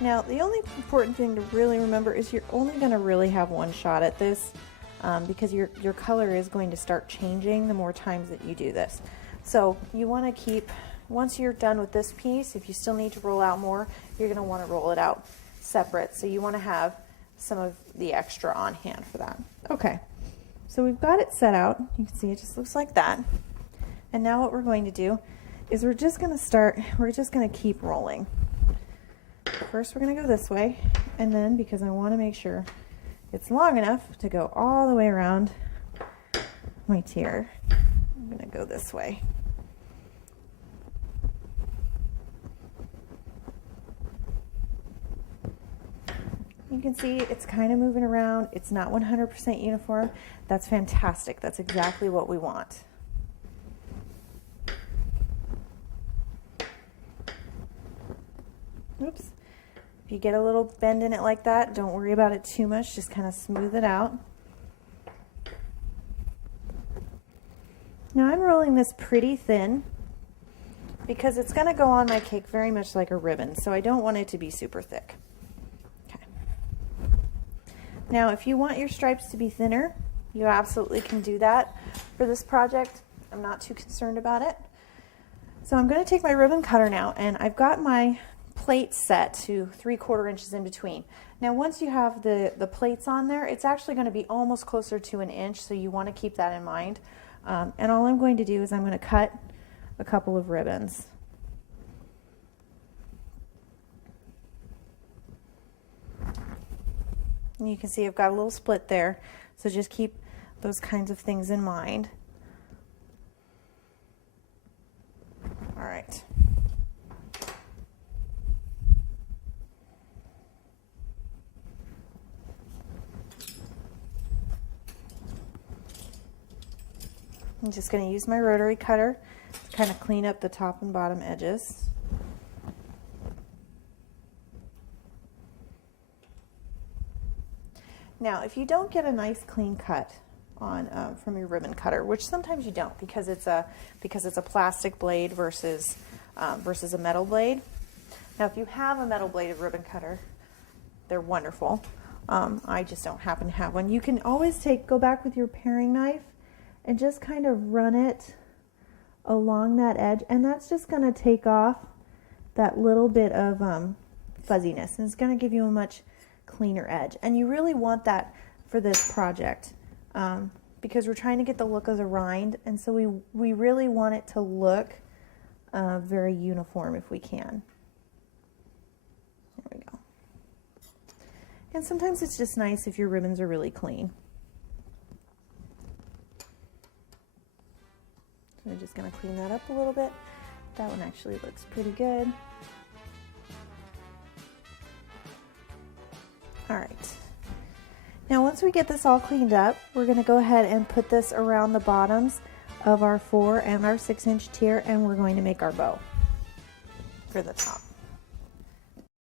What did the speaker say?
Now, the only important thing to really remember is you're only going to really have one shot at this because your color is going to start changing the more times that you do this. So you want to keep, once you're done with this piece, if you still need to roll out more, you're going to want to roll it out separate. So you want to have some of the extra on hand for that. Okay, so we've got it set out. You can see it just looks like that. And now what we're going to do is we're just going to keep rolling. First we're going to go this way, and then because I want to make sure it's long enough to go all the way around my tier, I'm going to go this way. You can see it's kind of moving around. It's not 100% uniform. That's fantastic. That's exactly what we want. Oops. If you get a little bend in it like that, don't worry about it too much. Just kind of smooth it out. Now I'm rolling this pretty thin because it's going to go on my cake very much like a ribbon, so I don't want it to be super thick. Okay. Now if you want your stripes to be thinner, you absolutely can do that for this project. I'm not too concerned about it. So I'm going to take my ribbon cutter now, and I've got my plate set to 3/4 inches in between. Now once you have the plates on there, it's actually going to be almost closer to an inch, so you want to keep that in mind. And all I'm going to do is I'm going to cut a couple of ribbons. And you can see I've got a little split there, so just keep those kinds of things in mind. All right. I'm just going to use my rotary cutter to kind of clean up the top and bottom edges. Now, if you don't get a nice clean cut on from your ribbon cutter, which sometimes you don't because it's a plastic blade versus a metal blade. Now, if you have a metal bladed ribbon cutter, they're wonderful. I just don't happen to have one. You can always go back with your paring knife and just kind of run it along that edge, and that's just going to take off that little bit of fuzziness, and it's going to give you a much cleaner edge. And you really want that for this project because we're trying to get the look of the rind, and so we really want it to look very uniform if we can. There we go. And sometimes it's just nice if your ribbons are really clean. So we're just going to clean that up a little bit. That one actually looks pretty good. All right. Now once we get this all cleaned up, we're going to go ahead and put this around the bottoms of our 4 and our 6 inch tier, and we're going to make our bow for the top.